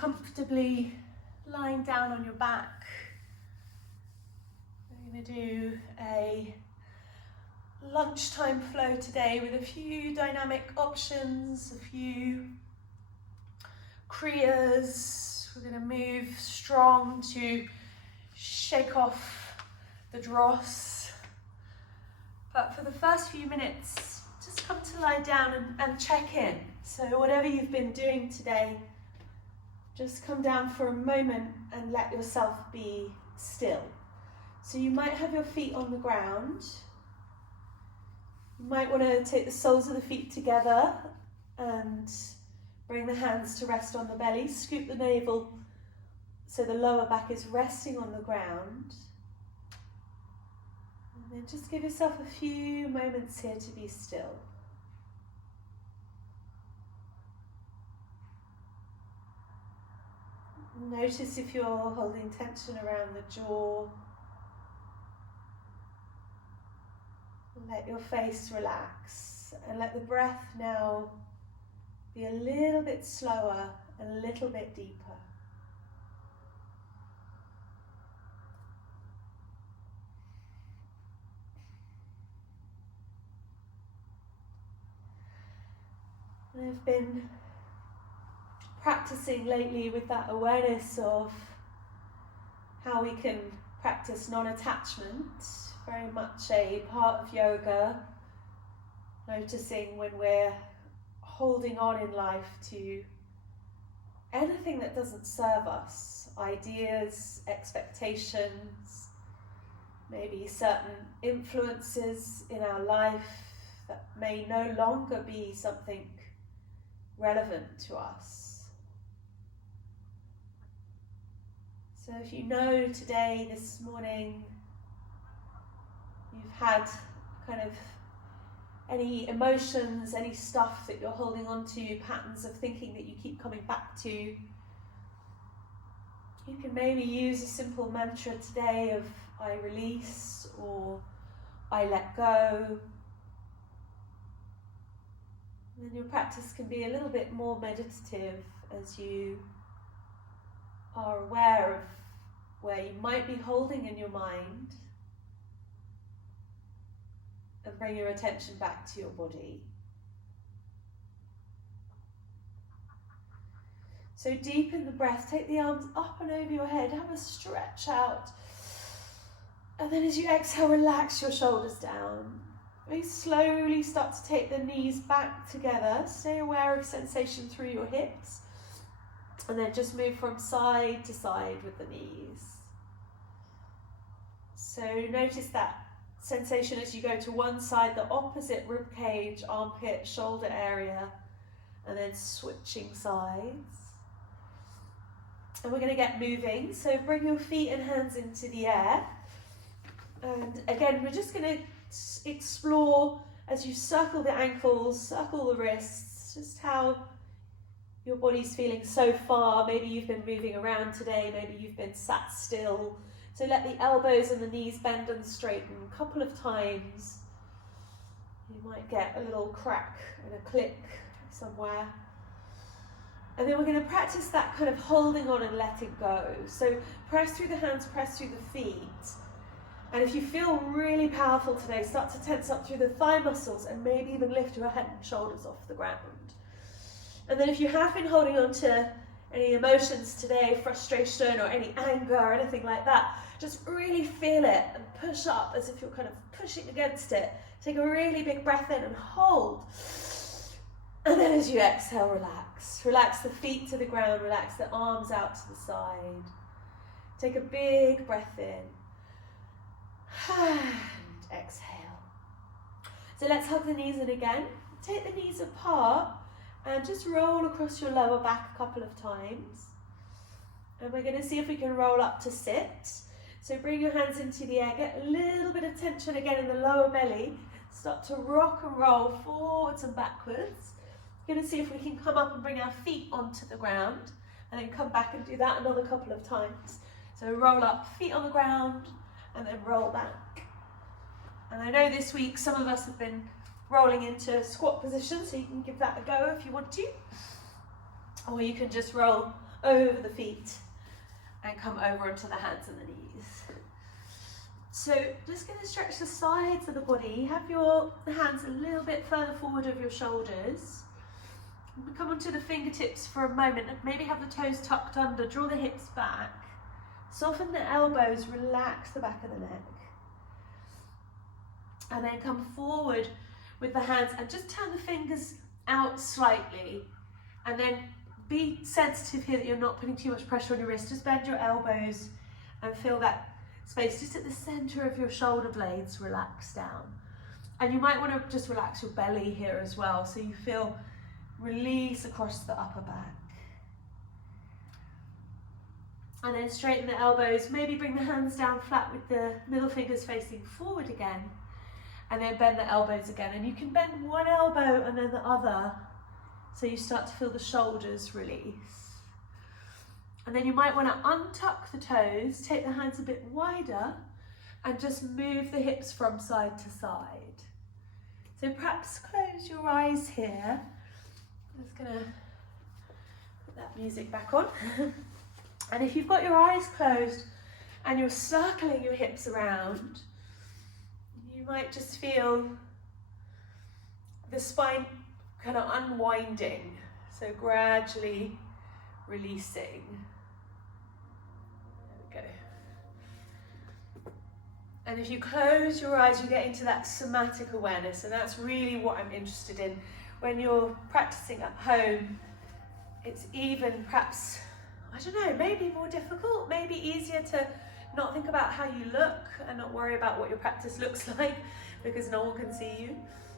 comfortably lying down on your back, we're going to do a lunchtime flow today with a few dynamic options, a few kriyas. We're going to move strong to shake off the dross. But for the first few minutes, just come to lie down and check in. So whatever you've been doing today, just come down for a moment and let yourself be still. So you might have your feet on the ground. You might want to take the soles of the feet together and bring the hands to rest on the belly. Scoop the navel so the lower back is resting on the ground. And then just give yourself a few moments here to be still. Notice if you're holding tension around the jaw. Let your face relax and let the breath now be a little bit slower, a little bit deeper. I've been practicing lately with that awareness of how we can practice non-attachment, very much a part of yoga, noticing when we're holding on in life to anything that doesn't serve us, ideas, expectations, maybe certain influences in our life that may no longer be something relevant to us. So if you know today, this morning, you've had kind of any emotions, any stuff that you're holding on to, patterns of thinking that you keep coming back to, you can maybe use a simple mantra today of I release or I let go. And then your practice can be a little bit more meditative as you are aware of where you might be holding in your mind, and bring your attention back to your body. So deepen the breath, take the arms up and over your head, have a stretch out. And then as you exhale, relax your shoulders down. We slowly start to take the knees back together. Stay aware of sensation through your hips. And then just move from side to side with the knees. So notice that sensation as you go to one side, the opposite rib cage, armpit, shoulder area, and then switching sides. And we're going to get moving. So bring your feet and hands into the air. And again, we're just going to explore as you circle the ankles, circle the wrists, just how your body's feeling so far. Maybe you've been moving around today, maybe you've been sat still. So let the elbows and the knees bend and straighten a couple of times. You might get a little crack and a click somewhere. And then we're going to practice that kind of holding on and letting go. So press through the hands, press through the feet. And if you feel really powerful today, start to tense up through the thigh muscles and maybe even lift your head and shoulders off the ground. And then if you have been holding on to any emotions today, frustration or any anger or anything like that, just really feel it and push up as if you're kind of pushing against it. Take a really big breath in and hold. And then as you exhale, relax. Relax the feet to the ground, relax the arms out to the side. Take a big breath in. And exhale. So let's hug the knees in again. Take the knees apart and just roll across your lower back a couple of times. And we're going to see if we can roll up to sit. So bring your hands into the air, get a little bit of tension again in the lower belly. Start to rock and roll forwards and backwards. We're going to see if we can come up and bring our feet onto the ground and then come back and do that another couple of times. So roll up, feet on the ground, and then roll back. And I know this week some of us have been rolling into squat position, so you can give that a go if you want to. Or you can just roll over the feet and come over onto the hands and the knees. So just going to stretch the sides of the body. Have your hands a little bit further forward of your shoulders. Come onto the fingertips for a moment and maybe have the toes tucked under. Draw the hips back. Soften the elbows, relax the back of the neck. And then come forward with the hands and just turn the fingers out slightly. And then be sensitive here that you're not putting too much pressure on your wrist. Just bend your elbows and feel that space just at the center of your shoulder blades relax down. And you might want to just relax your belly here as well, so you feel release across the upper back. And then straighten the elbows, maybe bring the hands down flat with the middle fingers facing forward again, and then bend the elbows again. And you can bend one elbow and then the other, so you start to feel the shoulders release. And then you might want to untuck the toes, take the hands a bit wider, and just move the hips from side to side. So perhaps close your eyes here. I'm just going to put that music back on. And if you've got your eyes closed and you're circling your hips around, you might just feel the spine kind of unwinding, so gradually releasing. There we go. And if you close your eyes, you get into that somatic awareness, and that's really what I'm interested in. When you're practicing at home, it's even perhaps, I don't know, maybe more difficult, maybe easier to not think about how you look and not worry about what your practice looks like because no one can see you.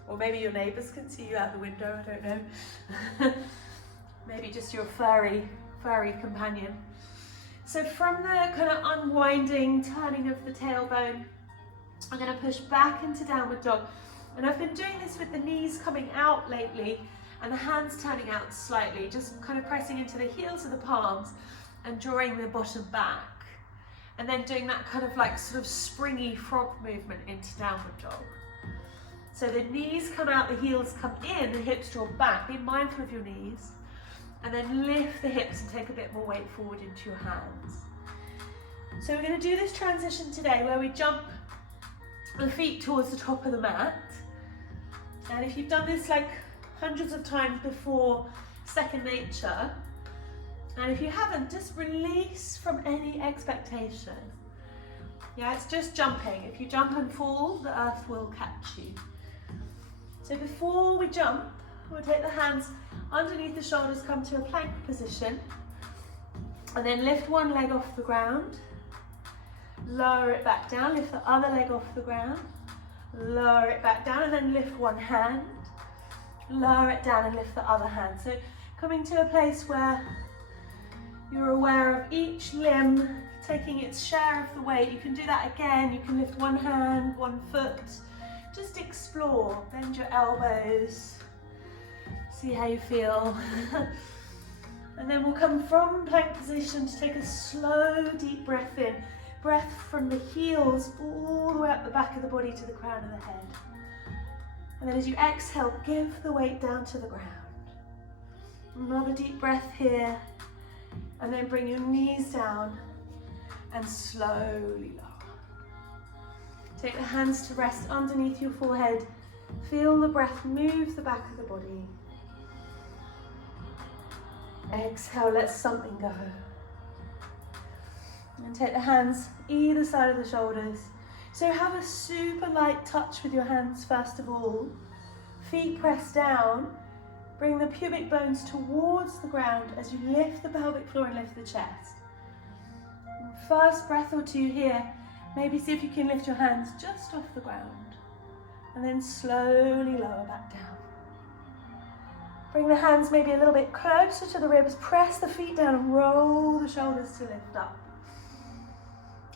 Or maybe your neighbours can see you out the window, I don't know. Maybe just your furry companion. So from the kind of unwinding, turning of the tailbone, I'm going to push back into downward dog. And I've been doing this with the knees coming out lately and the hands turning out slightly, just kind of pressing into the heels of the palms and drawing the bottom back. And then doing that kind of like sort of springy frog movement into downward dog. So the knees come out, the heels come in, the hips draw back. Be mindful of your knees. And then lift the hips and take a bit more weight forward into your hands. So we're going to do this transition today where we jump the feet towards the top of the mat. And if you've done this like hundreds of times before, second nature. And if you haven't, just release from any expectation. Yeah, it's just jumping. If you jump and fall, the earth will catch you. So before we jump, we'll take the hands underneath the shoulders, come to a plank position, and then lift one leg off the ground, lower it back down, lift the other leg off the ground, lower it back down, and then lift one hand, lower it down and lift the other hand. So coming to a place where you're aware of each limb taking its share of the weight. You can do that again. You can lift one hand, one foot. Just explore, bend your elbows, see how you feel. And then we'll come from plank position to take a slow, deep breath in. Breath from the heels all the way up the back of the body to the crown of the head. And then as you exhale, give the weight down to the ground. Another deep breath here. And then bring your knees down and slowly lower. Take the hands to rest underneath your forehead. Feel the breath move the back of the body. Exhale, let something go. And take the hands either side of the shoulders. So have a super light touch with your hands first of all. Feet press down. Bring the pubic bones towards the ground as you lift the pelvic floor and lift the chest. First breath or two here, maybe see if you can lift your hands just off the ground. And then slowly lower back down. Bring the hands maybe a little bit closer to the ribs, press the feet down and roll the shoulders to lift up.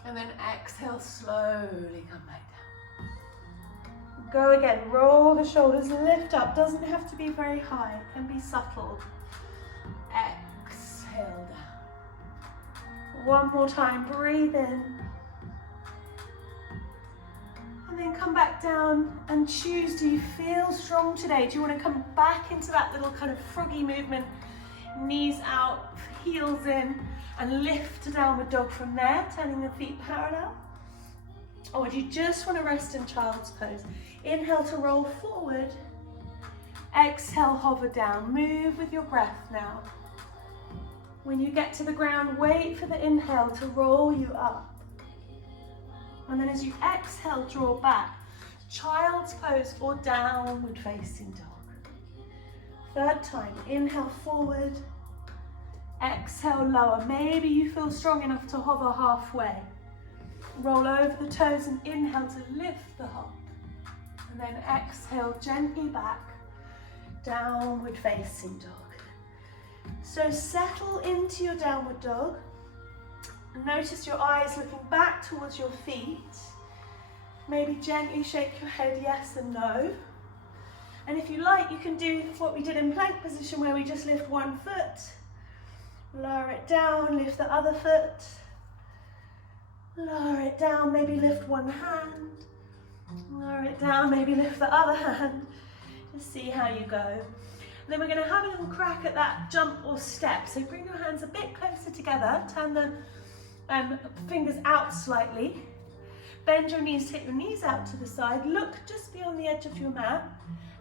And then exhale, slowly come back down. Go again, roll the shoulders, lift up. Doesn't have to be very high, it can be subtle. Exhale down. One more time, breathe in. And then come back down and choose, do you feel strong today? Do you want to come back into that little kind of froggy movement Knees out, heels in, and lift to downward dog from there, turning the feet parallel. Or do you just want to rest in child's pose? Inhale to roll forward. Exhale, hover down. Move with your breath now. When you get to the ground, wait for the inhale to roll you up. And then as you exhale, draw back. Child's pose or downward facing dog. Third time, inhale forward. Exhale, lower. Maybe you feel strong enough to hover halfway. Roll over the toes and inhale to lift the hop. And then exhale gently back, downward facing dog. So settle into your downward dog. Notice your eyes looking back towards your feet. Maybe gently shake your head yes and no. And if you like, you can do what we did in plank position where we just lift one foot, lower it down, lift the other foot, lower it down, maybe lift one hand, lower it down, maybe lift the other hand. Just see how you go. And then we're going to have a little crack at that jump or step. So bring your hands a bit closer together, turn the fingers out slightly, bend your knees, take your knees out to the side, look just beyond the edge of your mat,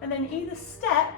and then either step